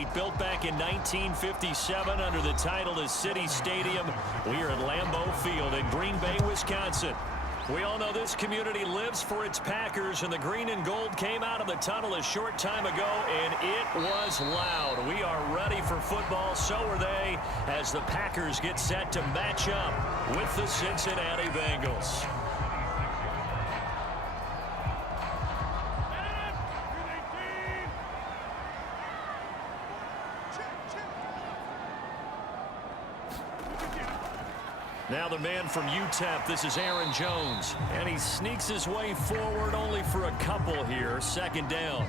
8, built back in 1957 under the title of City Stadium. We are at Lambeau Field in Green Bay, Wisconsin. We all know this community lives for its Packers, and the green and gold came out of the tunnel a short time ago, and it was loud. We are ready for football, so are they, as the Packers get set to match up with the Cincinnati Bengals. Now the man from UTEP, this is Aaron Jones. And he sneaks his way forward only for a couple here. 2nd down.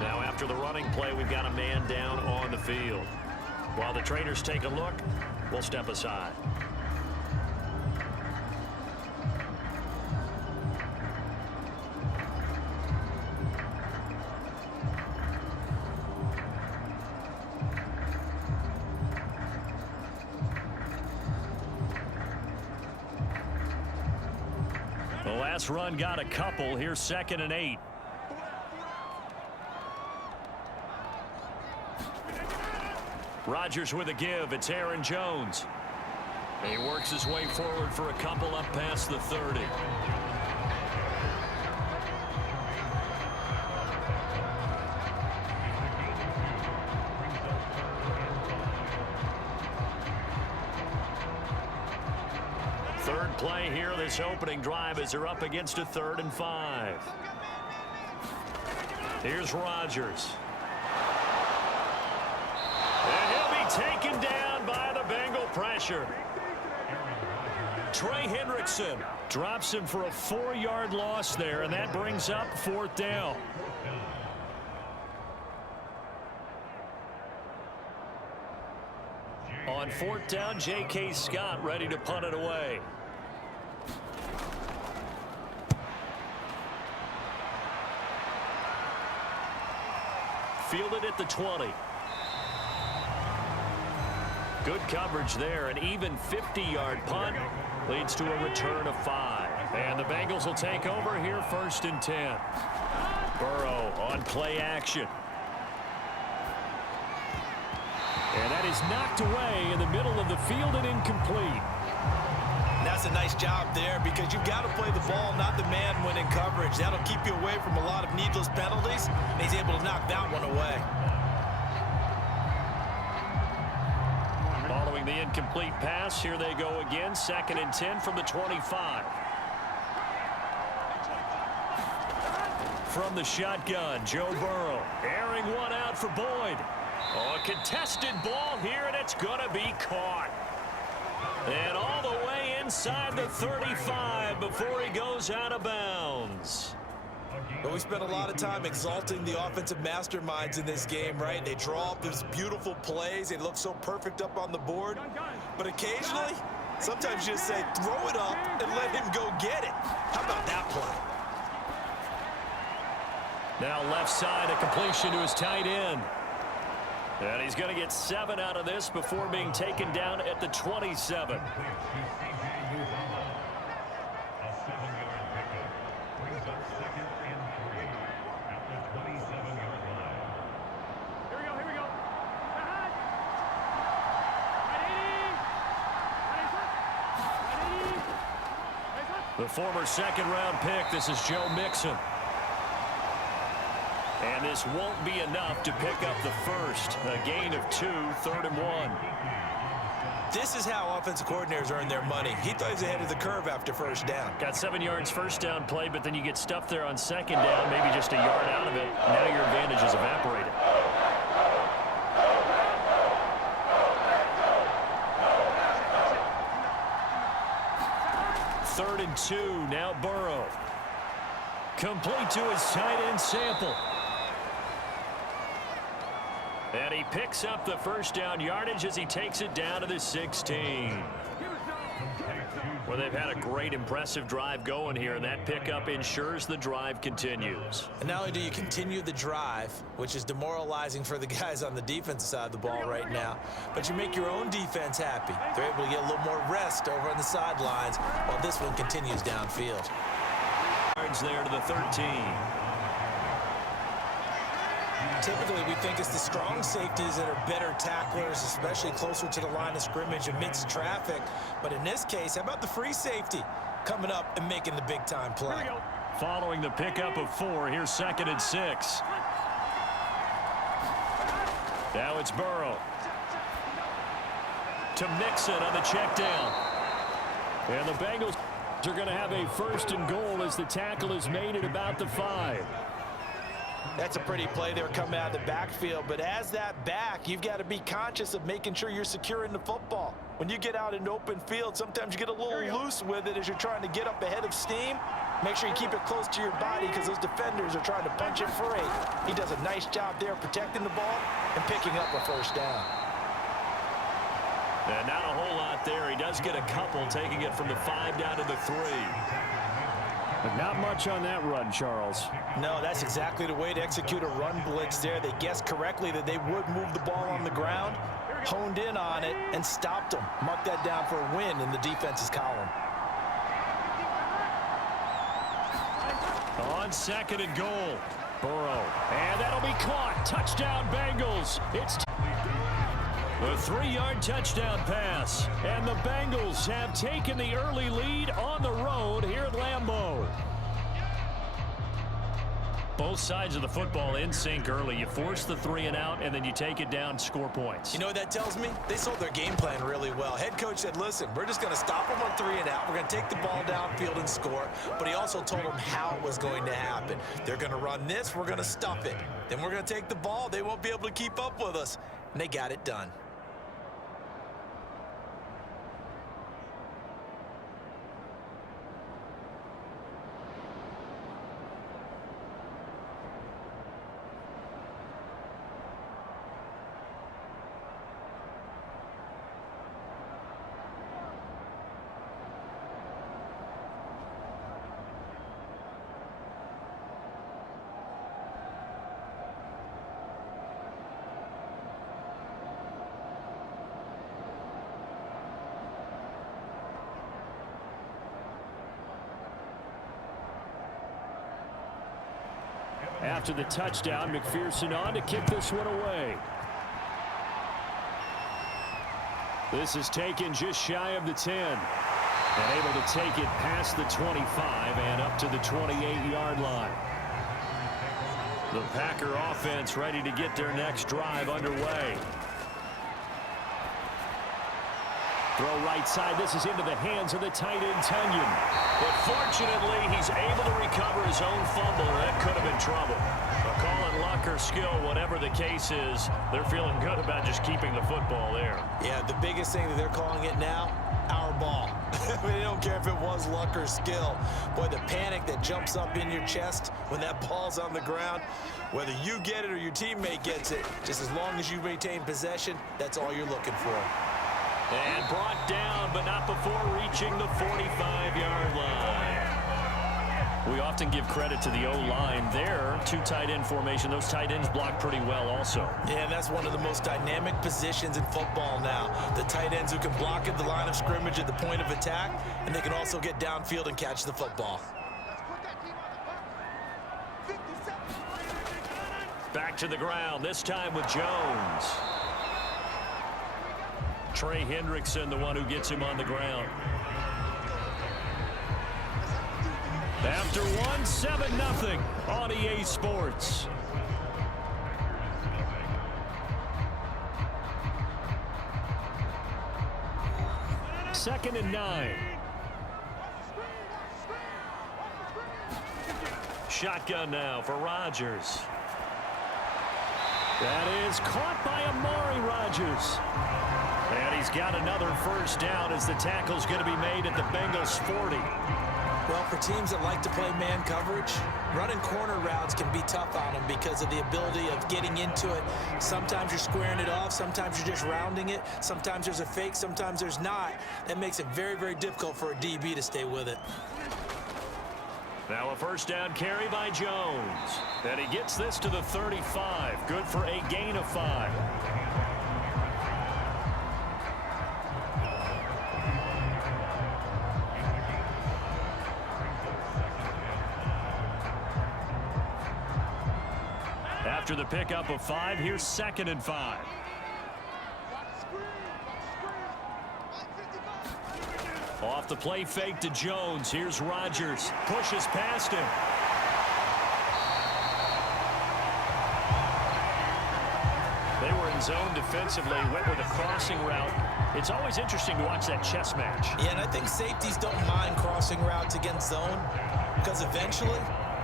Now after the running play, we've got a man down on the field. While the trainers take a look, we'll step aside. The last run got a couple. Here's 2nd and 8. Rodgers with a give. It's Aaron Jones. He works his way forward for a couple up past the 30. Third play here, this opening drive, as they're up against a 3rd and 5. Here's Rodgers. And he'll be taken down by the Bengal pressure. Trey Hendrickson drops him for a 4-yard loss there, and that brings up 4th down. On 4th down, J.K. Scott ready to punt it away. Fielded at the 20. Good coverage there. An even 50-yard punt leads to a return of 5. And the Bengals will take over here, 1st and 10. Burrow on play action. And that is knocked away in the middle of the field and incomplete. That's a nice job there, because you've got to play the ball, not the man when in coverage. That'll keep you away from a lot of needless penalties, and he's able to knock that one away. Following the incomplete pass, here they go again. 2nd and 10 from the 25. From the shotgun, Joe Burrow airing one out for Boyd. Oh, a contested ball here, and it's going to be caught. And all the way inside the 35 before he goes out of bounds. But we spent a lot of time exalting the offensive masterminds in this game, right? They draw up these beautiful plays. They look so perfect up on the board. But occasionally, sometimes you just say, throw it up and let him go get it. How about that play? Now left side, a completion to his tight end. And he's going to get 7 out of this before being taken down at the 27. The former 2nd-round pick, this is Joe Mixon. And this won't be enough to pick up the first. A gain of 2, 3rd and 1. This is how offensive coordinators earn their money. He thought he was ahead of the curve after 1st down. Got 7 yards 1st down play, but then you get stuffed there on 2nd down, maybe just a yard out of it. Now your advantage is evaporated. Third and 2, now Burrow. Complete to his tight end Sample. And he picks up the 1st down yardage as he takes it down to the 16. Well, they've had a great, impressive drive going here, and that pickup ensures the drive continues. And not only do you continue the drive, which is demoralizing for the guys on the defensive side of the ball right now, but you make your own defense happy. They're able to get a little more rest over on the sidelines while this one continues downfield. Yards there to the 13. Typically, we think it's the strong safeties that are better tacklers, especially closer to the line of scrimmage amidst traffic. But in this case, how about the free safety coming up and making the big-time play? Following the pickup of 4, here's 2nd and 6. Now it's Burrow. To Mixon on the check down. And the Bengals are going to have a 1st and goal as the tackle is made at about the 5. That's a pretty play there coming out of the backfield, but as that back, you've got to be conscious of making sure you're securing the football. When you get out in open field, sometimes you get a little loose with it as you're trying to get up ahead of steam. Make sure you keep it close to your body because those defenders are trying to punch it free. He does a nice job there protecting the ball and picking up a 1st down. And not a whole lot there. He does get a couple, taking it from the 5 down to the 3. But not much on that run, Charles. No, that's exactly the way to execute a run blitz there. They guessed correctly that they would move the ball on the ground, honed in on it, and stopped them. Mark that down for a win in the defense's column. On 2nd and goal, Burrow. And that'll be caught. Touchdown, Bengals. It's a 3-yard touchdown pass. And the Bengals have taken the early lead on the road here at Lambeau. Both sides of the football in sync early. You force the 3 and out, and then you take it down, score points. You know what that tells me? They sold their game plan really well. Head coach said, listen, we're just going to stop them on 3 and out. We're going to take the ball downfield and score. But he also told them how it was going to happen. They're going to run this. We're going to stuff it. Then we're going to take the ball. They won't be able to keep up with us. And they got it done. After the touchdown, McPherson on to kick this one away. This is taken just shy of the 10. And able to take it past the 25 and up to the 28-yard line. The Packer offense ready to get their next drive underway. Throw right side. This is into the hands of the tight end, Tunyon. But fortunately, he's able to recover his own fumble. That could have been trouble. But call it luck or skill, whatever the case is, they're feeling good about just keeping the football there. Yeah, the biggest thing that they're calling it now, our ball. They don't care if it was luck or skill. Boy, the panic that jumps up in your chest when that ball's on the ground, whether you get it or your teammate gets it, just as long as you maintain possession, that's all you're looking for. And brought down, but not before reaching the 45-yard line. We often give credit to the O-line there. 2 tight end formation. Those tight ends block pretty well also. Yeah, and that's one of the most dynamic positions in football now. The tight ends who can block at the line of scrimmage at the point of attack, and they can also get downfield and catch the football. Back to the ground, this time with Jones. Trey Hendrickson, the one who gets him on the ground. After one, 7-0 on EA Sports. Second and 9. Shotgun now for Rodgers. That is caught by Amari Rodgers. And he's got another 1st down as the tackle's going to be made at the Bengals 40. Well, for teams that like to play man coverage, running corner routes can be tough on them because of the ability of getting into it. Sometimes you're squaring it off. Sometimes you're just rounding it. Sometimes there's a fake. Sometimes there's not. That makes it very, very difficult for a DB to stay with it. Now a 1st down carry by Jones. And he gets this to the 35. Good for a gain of 5. After After the pickup of 5, here's 2nd and 5. Off the play fake to Jones. Here's Rodgers. Pushes past him. They were in zone defensively, went with a crossing route. It's always interesting to watch that chess match. Yeah, and I think safeties don't mind crossing routes against zone because eventually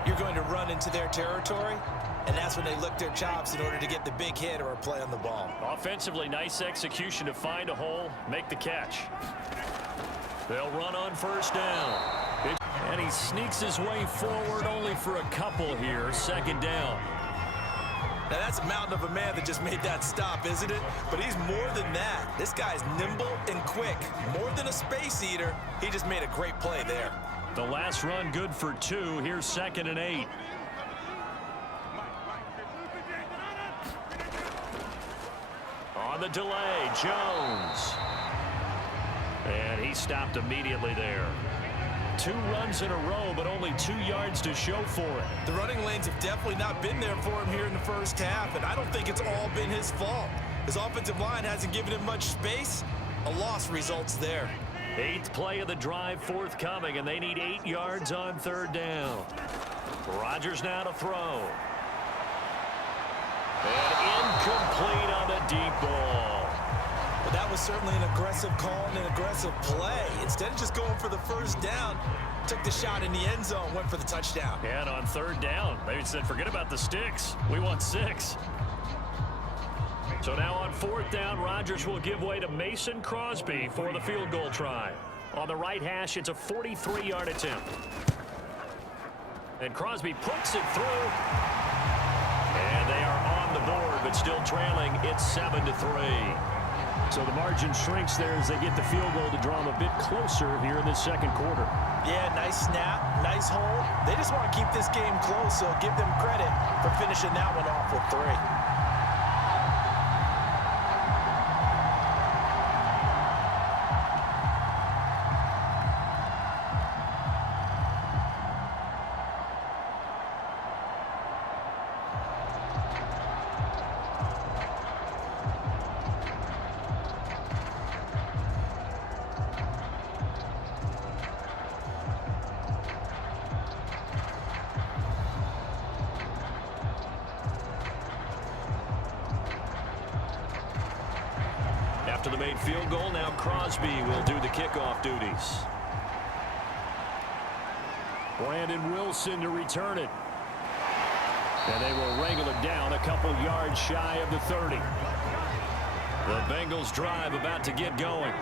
you're going to run into their territory, and that's when they lick their chops in order to get the big hit or a play on the ball. Offensively, nice execution to find a hole, make the catch. They'll run on 1st down. And he sneaks his way forward only for a couple here. 2nd down. Now that's a mountain of a man that just made that stop, isn't it? But he's more than that. This guy's nimble and quick. More than a space eater. He just made a great play there. The last run good for 2. Here's 2nd and 8. On the delay, Jones. And he stopped immediately there. 2 runs in a row, but only 2 yards to show for it. The running lanes have definitely not been there for him here in the first half, and I don't think it's all been his fault. His offensive line hasn't given him much space. A loss results there. 8th play of the drive forthcoming, and they need 8 yards on 3rd down. Rodgers now to throw. And incomplete on the deep ball. But that was certainly an aggressive call and an aggressive play. Instead of just going for the 1st down, took the shot in the end zone, went for the touchdown. And on 3rd down, they said, forget about the sticks. We want 6. So now on 4th down, Rodgers will give way to Mason Crosby for the field goal try. On the right hash, it's a 43-yard attempt. And Crosby puts it through. And they are on the board, but still trailing. It's 7-3. So the margin shrinks there as they get the field goal to draw them a bit closer here in the 2nd quarter. Yeah, nice snap, nice hold. They just want to keep this game close, so give them credit for finishing that one off with 3. After the made field goal, now Crosby will do the kickoff duties. Brandon Wilson to return it. And they will wrangle it down a couple yards shy of the 30. The Bengals drive about to get going.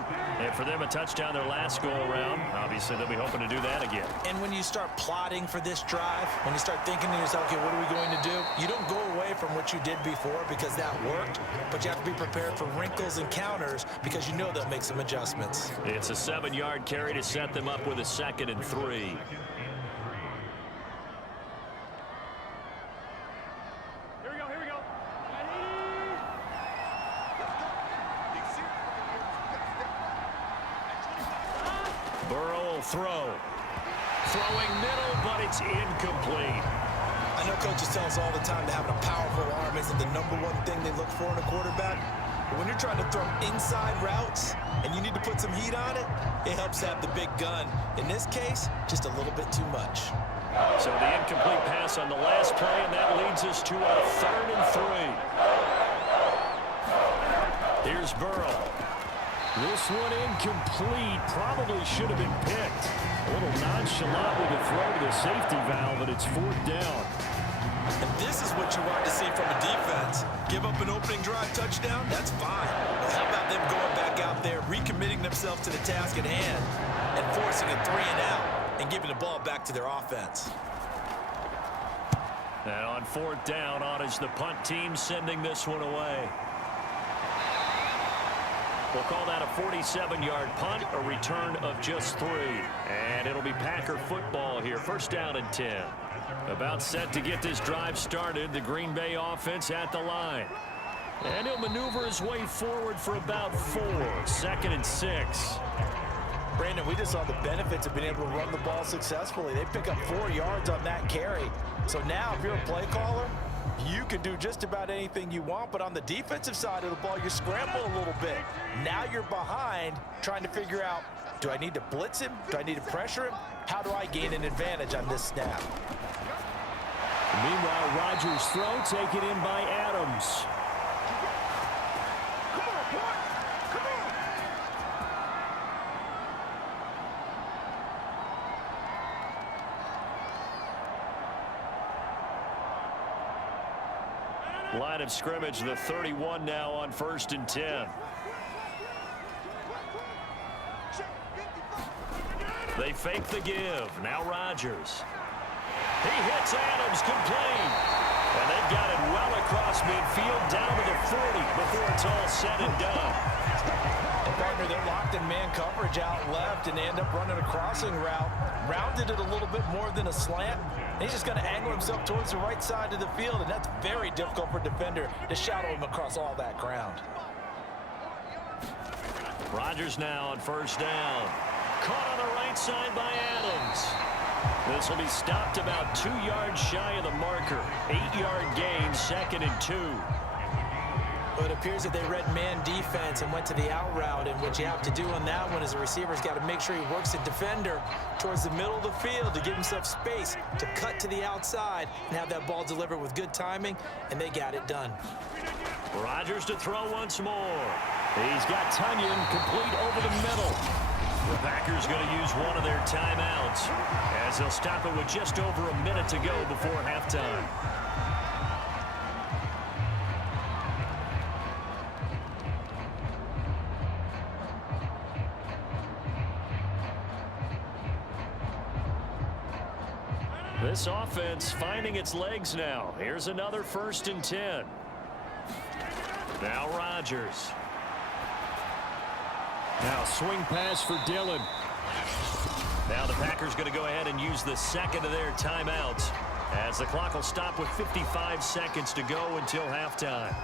And for them, a touchdown their last go-around. Obviously, they'll be hoping to do that again. And when you start plotting for this drive, when you start thinking to yourself, okay, what are we going to do? You don't go away from what you did before because that worked, but you have to be prepared for wrinkles and counters because you know they'll make some adjustments. It's a 7-yard carry to set them up with a 2nd and 3. Throw. Throwing middle, but it's incomplete. I know coaches tell us all the time that having a powerful arm isn't the #1 thing they look for in a quarterback. But when you're trying to throw inside routes and you need to put some heat on it, it helps have the big gun. In this case, just a little bit too much. So the incomplete pass on the last play, and that leads us to a 3rd and 3. Here's Burrow. This one incomplete. Probably should have been picked. A little nonchalant with a throw to the safety valve, but it's 4th down. And this is what you want to see from a defense. Give up an opening drive touchdown, that's fine. But how about them going back out there, recommitting themselves to the task at hand, and forcing a 3 and out, and giving the ball back to their offense. And on 4th down, on is the punt team sending this one away. We'll call that a 47-yard punt, a return of just 3. And it'll be Packer football here. 1st down and 10. About set to get this drive started. The Green Bay offense at the line. And he'll maneuver his way forward for about 4. 2nd and 6. Brandon, we just saw the benefits of being able to run the ball successfully. They pick up 4 yards on that carry. So now, if you're a play caller, You can do just about anything you want, but on the defensive side of the ball, you're scrambling a little bit. Now you're behind, trying to figure out, do I need to blitz him? Do I need to pressure him? How do I gain an advantage on this snap? Meanwhile, Rodgers' throw taken in by Adams. Line of scrimmage, the 31 now on 1st and 10. They fake the give. Now Rodgers. He hits Adams complete. And they've got it well across midfield down to the 40 before it's all said and done. And partner, they're locked in man coverage out left, and they end up running a crossing route. Rounded it a little bit more than a slant. And he's just going to angle himself towards the right side of the field, and that's very difficult for a defender to shadow him across all that ground. Rodgers now on 1st down. Caught on the right side by Adams. This will be stopped about 2 yards shy of the marker. 8-yard gain, 2nd and 2. But it appears that they read man defense and went to the out route, and what you have to do on that one is the receiver's got to make sure he works the defender towards the middle of the field to give himself space to cut to the outside and have that ball delivered with good timing, and they got it done. Rodgers to throw once more. He's got Tunyon complete over the middle. The Packers going to use one of their timeouts as they'll stop it with just over a minute to go before halftime. This offense finding its legs now. Here's another 1st and 10. Now Rodgers. Now swing pass for Dillon. Now the Packers going to go ahead and use the second of their timeouts as the clock will stop with 55 seconds to go until halftime.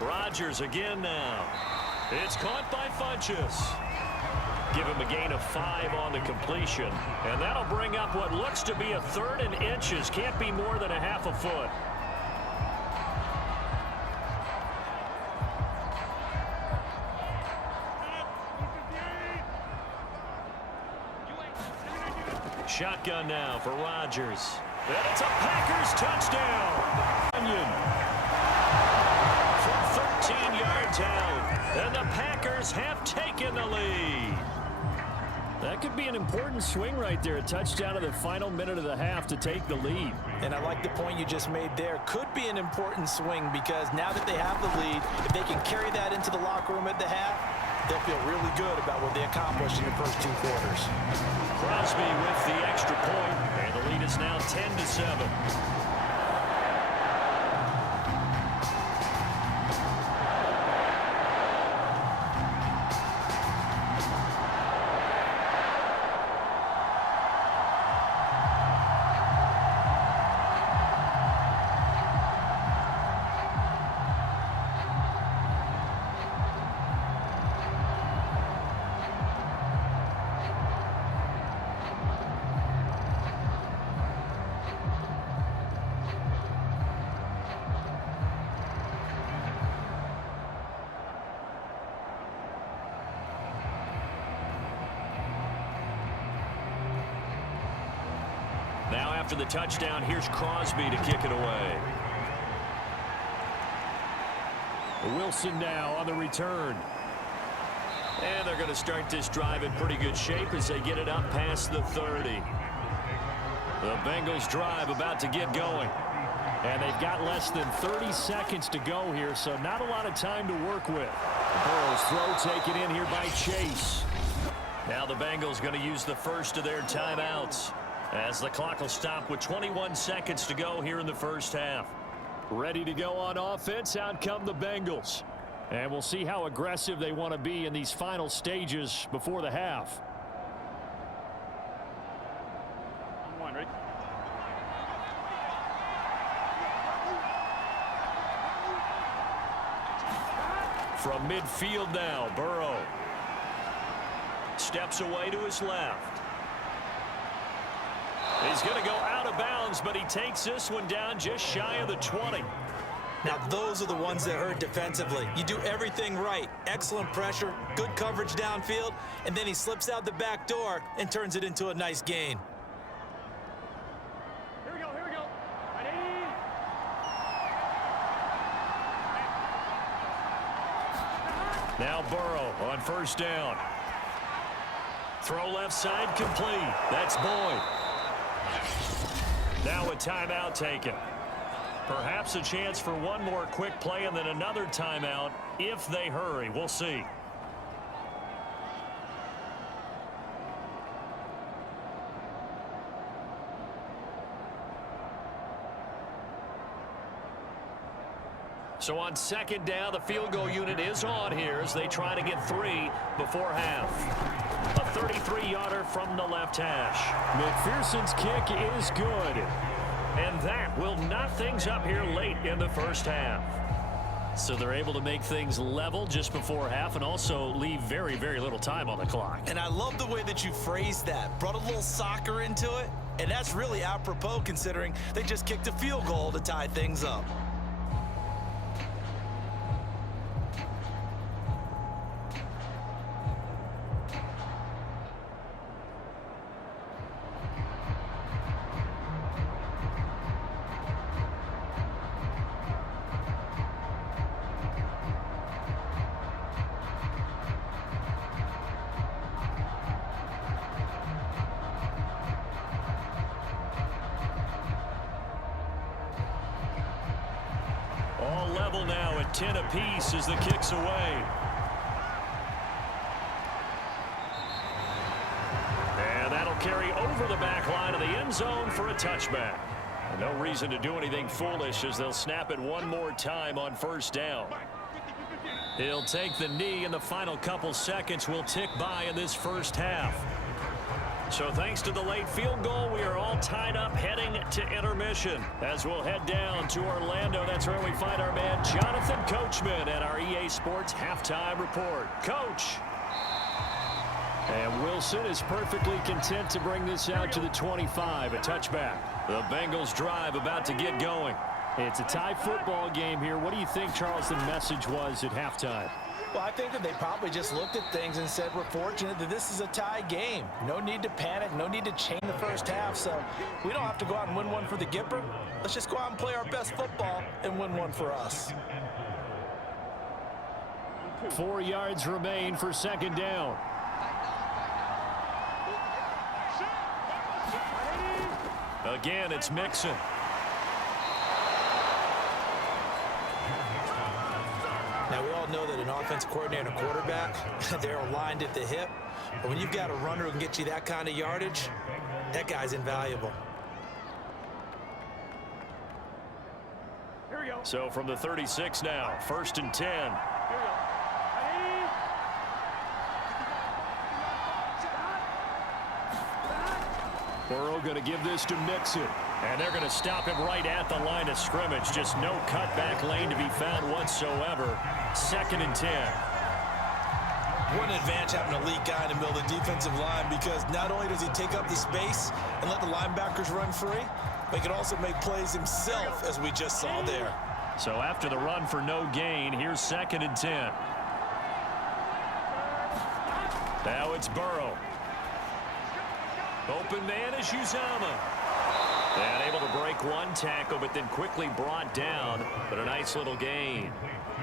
Rodgers again now. It's caught by Funchess. Give him a gain of 5 on the completion. And that'll bring up what looks to be a 3rd and inches. Can't be more than a half a foot. Shotgun now for Rodgers. And it's a Packers touchdown. Onion. 13 yards out, and the Packers have taken the lead. That could be an important swing right there. A touchdown in the final minute of the half to take the lead. And I like the point you just made there. Could be an important swing because now that they have the lead, if they can carry that into the locker room at the half, they'll feel really good about what they accomplished in the first 2 quarters. Crosby with the extra point, and the lead is now 10-7. Now after the touchdown, here's Crosby to kick it away. Wilson now on the return. And they're going to start this drive in pretty good shape as they get it up past the 30. The Bengals drive about to get going. And they've got less than 30 seconds to go here, so not a lot of time to work with. Burrow's throw taken in here by Chase. Now the Bengals going to use the first of their timeouts as the clock will stop with 21 seconds to go here in the first half. Ready to go on offense, out come the Bengals. And we'll see how aggressive they want to be in these final stages before the half. From midfield now, Burrow steps away to his left. He's going to go out of bounds, but he takes this one down just shy of the 20. Now, those are the ones that hurt defensively. You do everything right. Excellent pressure, good coverage downfield, and then he slips out the back door and turns it into a nice gain. Here we go, here we go. Ready? Now Burrow on first down. Throw left side complete. That's Boyd. Now a timeout taken. Perhaps a chance for one more quick play and then another timeout if they hurry. We'll see. So on second down, the field goal unit is on here as they try to get 3 before half. A 33-yarder from the left hash. McPherson's kick is good. And that will knot things up here late in the first half. So they're able to make things level just before half and also leave very, very little time on the clock. And I love the way that you phrased that. Brought a little soccer into it. And that's really apropos considering they just kicked a field goal to tie things up. All level now at 10 apiece as the kick's away. And that'll carry over the back line of the end zone for a touchback. And no reason to do anything foolish as they'll snap it one more time on first down. He'll take the knee, and the final couple seconds will tick by in this first half. So thanks to the late field goal, we are all tied up heading to intermission. As we'll head down to Orlando, that's where we find our man Jonathan Coachman at our EA Sports Halftime Report. Coach. And Wilson is perfectly content to bring this out to the 25, a touchback. The Bengals drive about to get going. It's a tie football game here. What do you think, Charles, the message was at halftime? Well, I think that they probably just looked at things and said, we're fortunate that this is a tie game. No need to panic, no need to chain the first half, so we don't have to go out and win one for the Gipper. Let's just go out and play our best football and win one for us. 4 yards remain for second down. Again, it's Mixon. Now, we all know that an offensive coordinator and a quarterback, they're aligned at the hip. But when you've got a runner who can get you that kind of yardage, that guy's invaluable. Here we go. So from the 36 now, 1st and 10. Here we go. Ready? Burrow going to give this to Mixon. And they're going to stop him right at the line of scrimmage. Just no cutback lane to be found whatsoever. 2nd and 10. What an advantage having a lead guy in the middle of the defensive line, because not only does he take up the space and let the linebackers run free, but he can also make plays himself, as we just saw there. So after the run for no gain, here's 2nd and 10. Now it's Burrow. Open man is Uzomah. And able to break one tackle, but then quickly brought down. But a nice little gain.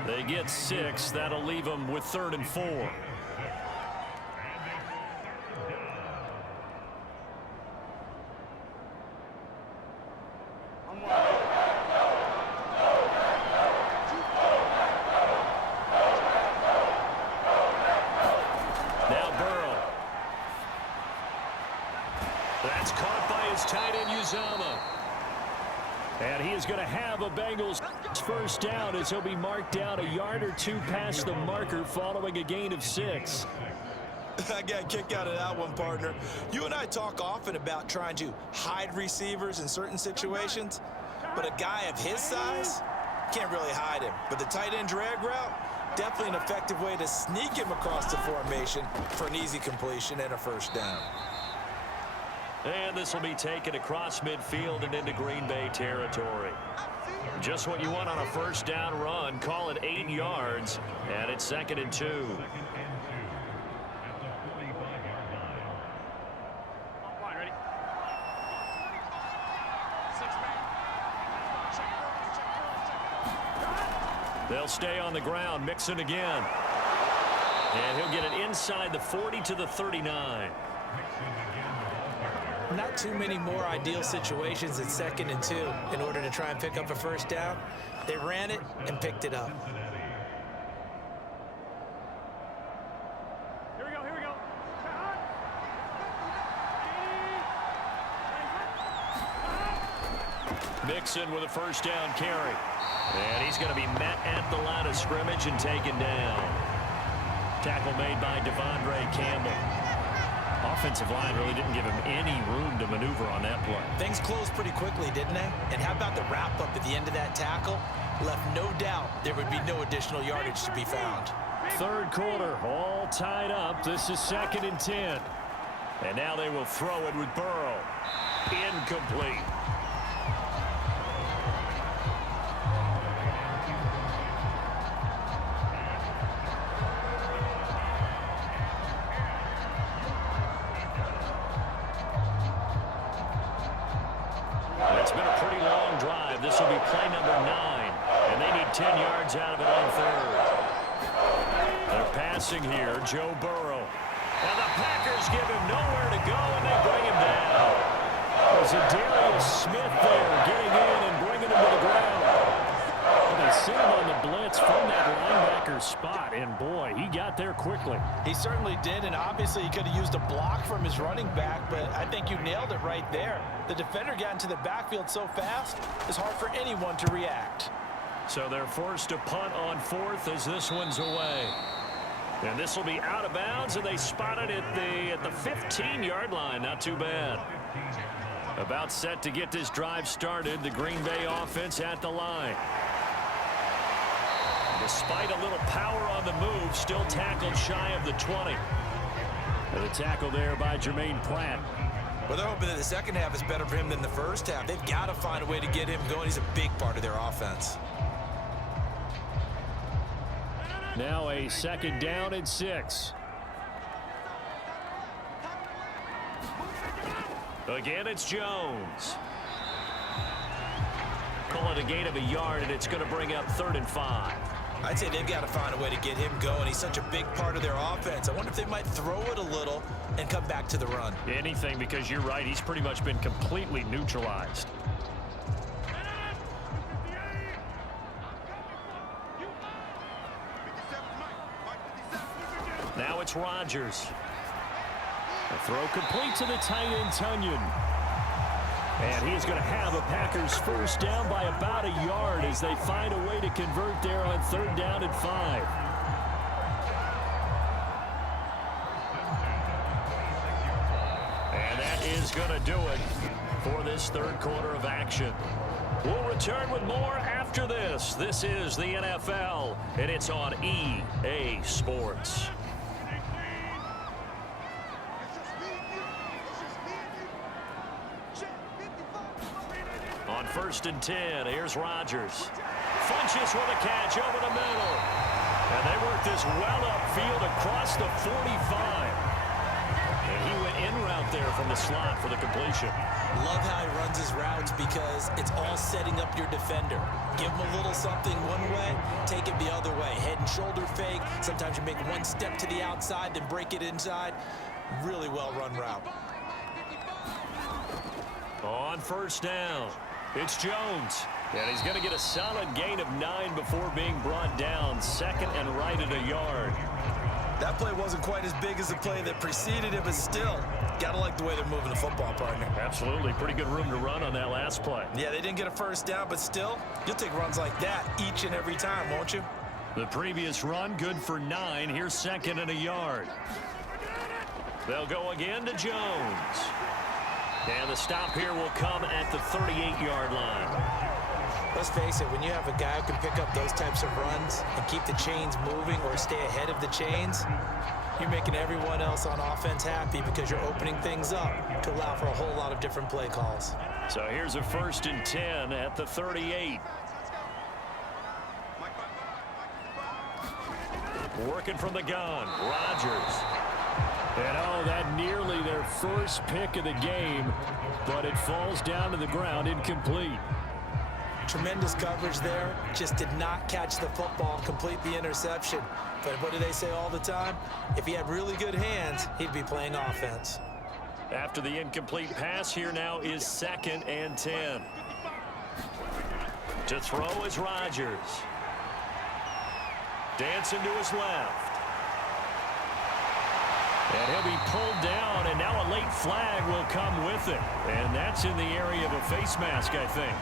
They get 6. That'll leave them with 3rd and 4. Now Burrow. That's caught by his tight end, Uzomah. And he is going to have a Bengals first down as he'll be marked down a yard or two past the marker following a gain of 6. I got a kick out of that one, partner. You and I talk often about trying to hide receivers in certain situations, but a guy of his size can't really hide him. But the tight end drag route, definitely an effective way to sneak him across the formation for an easy completion and a first down. And this will be taken across midfield and into Green Bay territory. Just what you want on a first down run. Call it 8 yards, and it's 2nd and 2. Ready? They'll stay on the ground. Mixon again. And he'll get it inside the 40 to the 39. Not too many more ideal situations at 2nd and 2 in order to try and pick up a first down. They ran it and picked it up. Here we go, here we go. Mixon with a first down carry. And he's going to be met at the line of scrimmage and taken down. Tackle made by Devondre Campbell. Offensive line really didn't give him any room to maneuver on that play. Things closed pretty quickly, didn't they? And how about the wrap-up at the end of that tackle? Left no doubt there would be no additional yardage to be found. Third quarter, all tied up. This is 2nd and 10. And now they will throw it with Burrow. Incomplete. It's been a pretty long drive. This will be play number 9. And they need 10 yards out of it on 3rd. They're passing here, Joe Burrow. And the Packers give him nowhere to go, and they bring him down. There's a Darius Smith there getting in and bringing him to the ground. And they sent him on the blitz from that linebacker spot, and boy, he got there quickly. He certainly did, and obviously he could have used a block from his running back, but I think you nailed it right there. The defender got into the backfield so fast, it's hard for anyone to react. So they're forced to punt on 4th as this one's away. And this will be out of bounds, and they spot it at the 15-yard line. Not too bad. About set to get this drive started. The Green Bay offense at the line. Despite a little power on the move, still tackled shy of the 20. And the tackle there by Jermaine Pratt. Well, they're hoping that the second half is better for him than the first half. They've got to find a way to get him going. He's a big part of their offense. Now a 2nd down and 6. Again, it's Jones. Call it a gain of a yard, and it's going to bring up 3rd and 5. I'd say they've got to find a way to get him going. He's such a big part of their offense. I wonder if they might throw it a little and come back to the run. Anything, because you're right. He's pretty much been completely neutralized. Now it's Rodgers. A throw complete to the tight end, Tunyon. And he's going to have a Packers first down by about a yard as they find a way to convert there on 3rd down and 5. And that is going to do it for this 3rd quarter of action. We'll return with more after this. This is the NFL, and it's on EA Sports. On 1st and 10, here's Rodgers. Funches with a catch over the middle. And they work this well upfield across the 45. And he went in route there from the slot for the completion. Love how he runs his routes because it's all setting up your defender. Give him a little something one way, take it the other way. Head and shoulder fake. Sometimes you make one step to the outside, then break it inside. Really well run route. On 1st down, it's Jones. And he's going to get a solid gain of 9 before being brought down. 2nd and right at a yard. That play wasn't quite as big as the play that preceded it, but still, got to like the way they're moving the football, partner. Absolutely. Pretty good room to run on that last play. Yeah, they didn't get a first down, but still, you'll take runs like that each and every time, won't you? The previous run, good for 9. Here's 2nd and a yard. They'll go again to Jones. And the stop here will come at the 38-yard line. Let's face it, when you have a guy who can pick up those types of runs and keep the chains moving or stay ahead of the chains, you're making everyone else on offense happy because you're opening things up to allow for a whole lot of different play calls. So here's a 1st and 10 at the 38. Working from the gun, Rodgers. And oh, that nearly their first pick of the game, but it falls down to the ground incomplete. Tremendous coverage there. Just did not catch the football and complete the interception. But what do they say all the time? If he had really good hands, he'd be playing offense. After the incomplete pass, here now is 2nd and 10. To throw is Rodgers. Dancing to his left. And he'll be pulled down, and now a late flag will come with it. And that's in the area of a face mask, I think.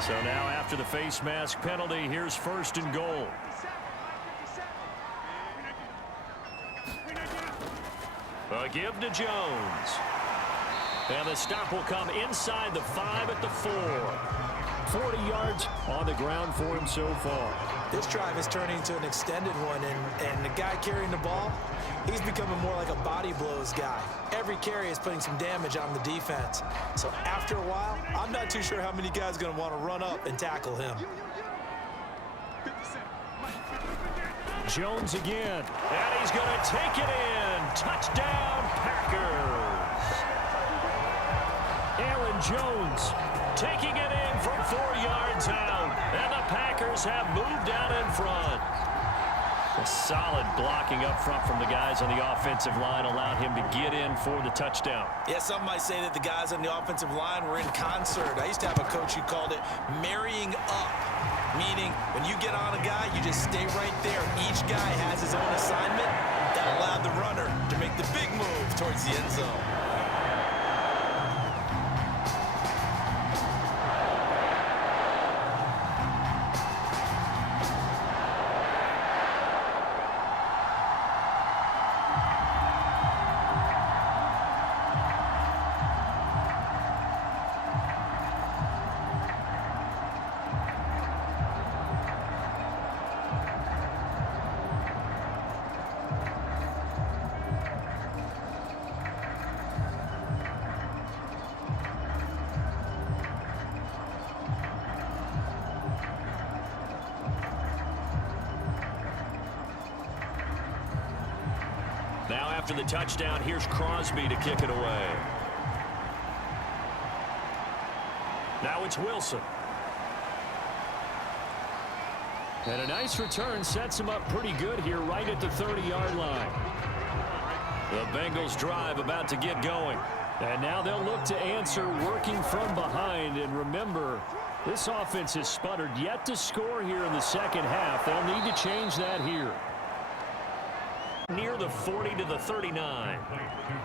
So now after the face mask penalty, here's 1st and goal. A give to Jones. And the stop will come inside the 5 at the 4. 40 yards on the ground for him so far. This drive is turning into an extended one, and the guy carrying the ball, he's becoming more like a body blows guy. Every carry is putting some damage on the defense. So after a while, I'm not too sure how many guys are going to want to run up and tackle him. Jones again, and he's going to take it in. Touchdown, Packers. Aaron Jones taking it in from 4 yards out, and the Packers have moved out in front. A solid blocking up front from the guys on the offensive line allowed him to get in for the touchdown. Yeah, some might say that the guys on the offensive line were in concert. I used to have a coach who called it marrying up, meaning when you get on a guy, you just stay right there. Each guy has his own assignment. That allowed the runner to make the big move towards the end zone. Now after the touchdown, here's Crosby to kick it away. Now it's Wilson. And a nice return sets him up pretty good here right at the 30-yard line. The Bengals drive about to get going. And now they'll look to answer working from behind. And remember, this offense has sputtered yet to score here in the second half. They'll need to change that here. Near the 40 to the 39.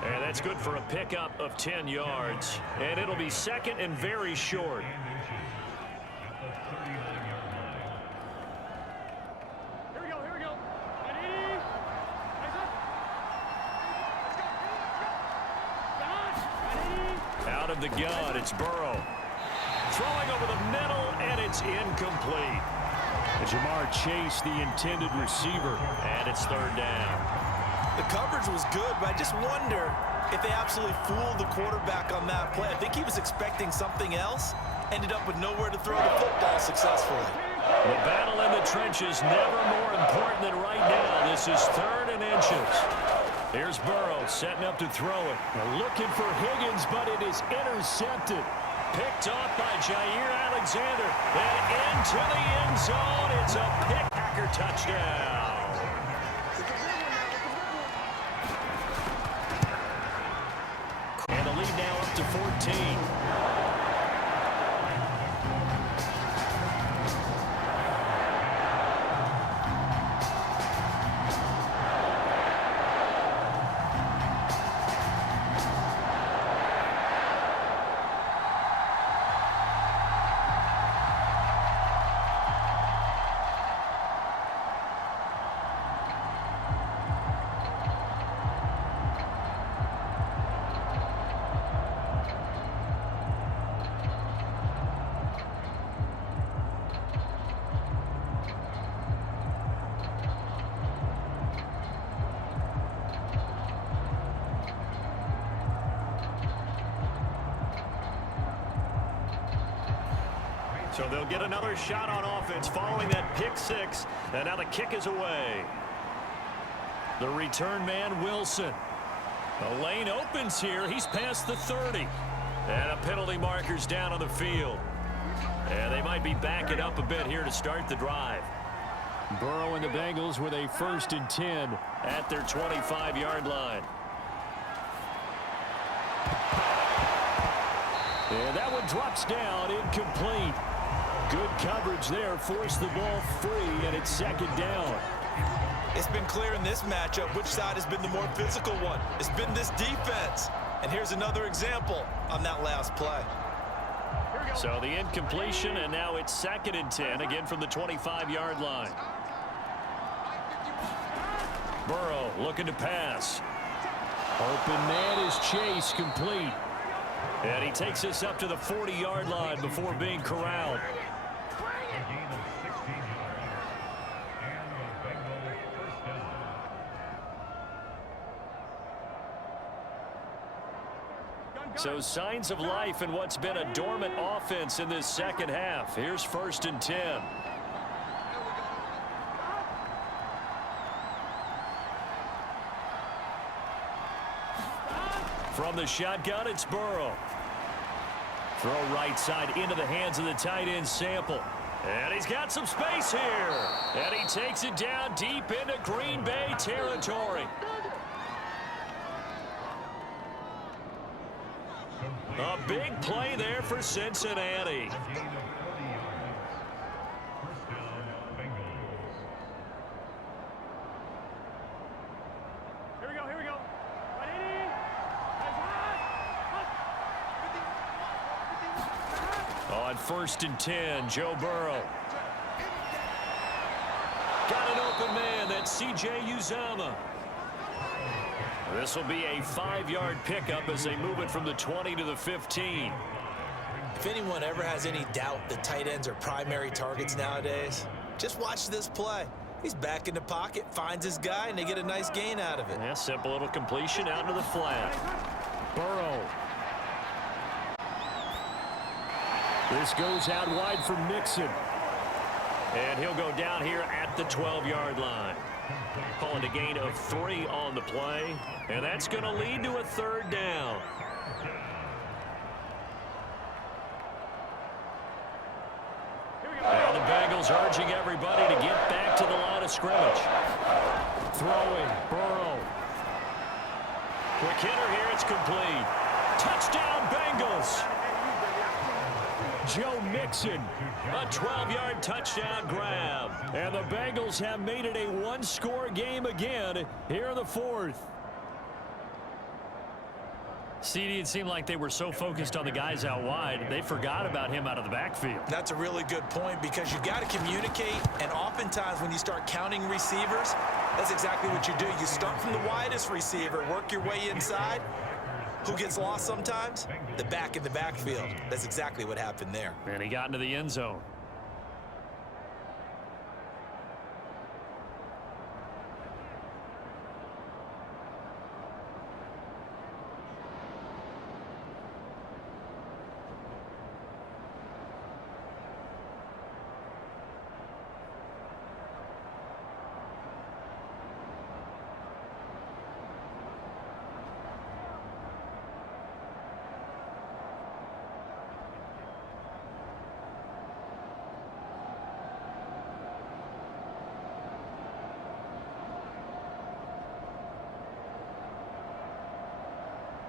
And that's good for a pickup of 10 yards. And it'll be 2nd and very short. Here we go, here we go. Ready? Eyes up. Let's go. Ready? Out of the gun, it's Burrow. Throwing over the middle, and it's incomplete. Jamar Chase, the intended receiver, and it's 3rd down. The coverage was good, but I just wonder if they absolutely fooled the quarterback on that play. I think he was expecting something else, ended up with nowhere to throw the football successfully. The battle in the trenches never more important than right now. This is 3rd and inches. Here's Burrow setting up to throw it. They're looking for Higgins, but it is intercepted. Picked off by Jair Alexander. And into the end zone. It's a pick. Packer touchdown. And the lead now up to 14. So they'll get another shot on offense following that pick six. And now the kick is away. The return man, Wilson. The lane opens here. He's past the 30. And a penalty marker's down on the field. And they might be backing up a bit here to start the drive. Burrow and the Bengals with a 1st and 10 at their 25-yard line. And that one drops down, incomplete. Good coverage there, forced the ball free, and it's 2nd down. It's been clear in this matchup which side has been the more physical one. It's been this defense. And here's another example on that last play. So the incompletion, and now it's 2nd and 10, again from the 25-yard line. Burrow looking to pass. Open man is Chase, complete. And he takes us up to the 40-yard line before being corralled. So signs of life in what's been a dormant offense in this second half. Here's 1st and 10. From the shotgun, it's Burrow. Throw right side into the hands of the tight end, Sample. And he's got some space here. And he takes it down deep into Green Bay territory. A big play there for Cincinnati. Here we go, here we go. On 1st and 10, Joe Burrow. Got an open man, that's C.J. Uzomah. This will be a 5-yard pickup as they move it from the 20 to the 15. If anyone ever has any doubt that tight ends are primary targets nowadays, just watch this play. He's back in the pocket, finds his guy, and they get a nice gain out of it. Yeah, simple little completion out to the flat. Burrow. This goes out wide for Mixon. And he'll go down here at the 12-yard line. Calling a gain of 3 on the play. And that's going to lead to a 3rd down. And the Bengals urging everybody to get back to the line of scrimmage. Throwing, Burrow. Quick hitter here, it's complete. Touchdown, Bengals. Joe Mixon, a 12-yard touchdown grab. And the Bengals have made it a one-score game again here in the 4th. CD, it seemed like they were so focused on the guys out wide, they forgot about him out of the backfield. That's a really good point because you got to communicate, and oftentimes when you start counting receivers, that's exactly what you do. You start from the widest receiver, work your way inside. Who gets lost sometimes? The back in the backfield. That's exactly what happened there. And he got into the end zone.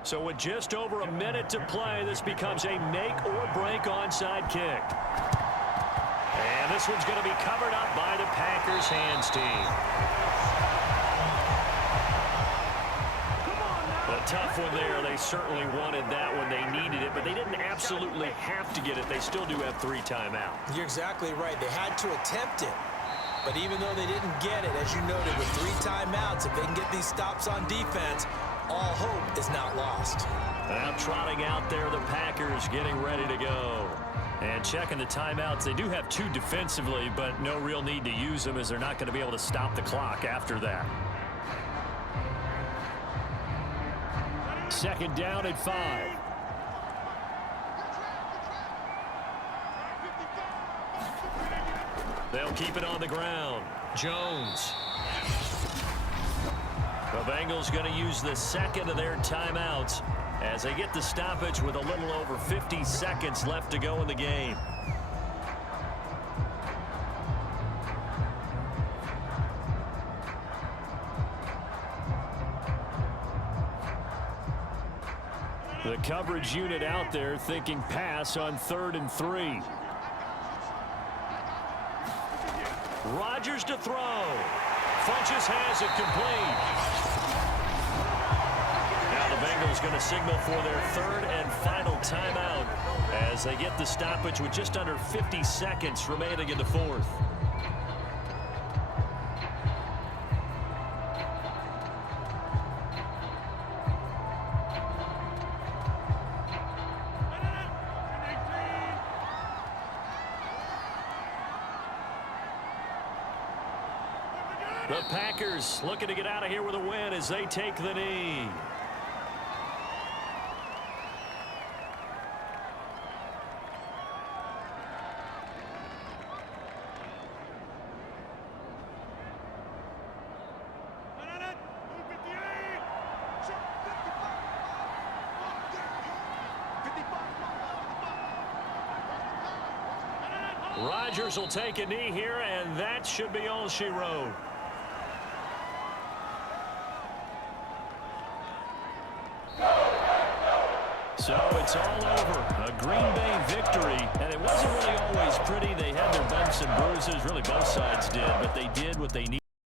So with just over a minute to play, this becomes a make-or-break onside kick. And this one's going to be covered up by the Packers hands team. A tough one there. They certainly wanted that when they needed it, but they didn't absolutely have to get it. They still do have 3 timeouts. You're exactly right. They had to attempt it. But even though they didn't get it, as you noted, with 3 timeouts, if they can get these stops on defense, all hope is not lost. Now trotting out there, the Packers getting ready to go. And checking the timeouts. They do have 2 defensively, but no real need to use them as they're not going to be able to stop the clock after that. 2nd down at 5. They'll keep it on the ground. Jones. The Bengals going to use the second of their timeouts as they get the stoppage with a little over 50 seconds left to go in the game. The coverage unit out there thinking pass on 3rd and 3. Rodgers to throw. Funches has it complete. Now the Bengals going to signal for their 3rd and final timeout as they get the stoppage with just under 50 seconds remaining in the 4th. The Packers looking to get out of here with a win as they take the knee. Rodgers will take a knee here, and that should be all she wrote. So it's all over. A Green Bay victory, and it wasn't really always pretty. They had their bumps and bruises, really both sides did, but they did what they needed.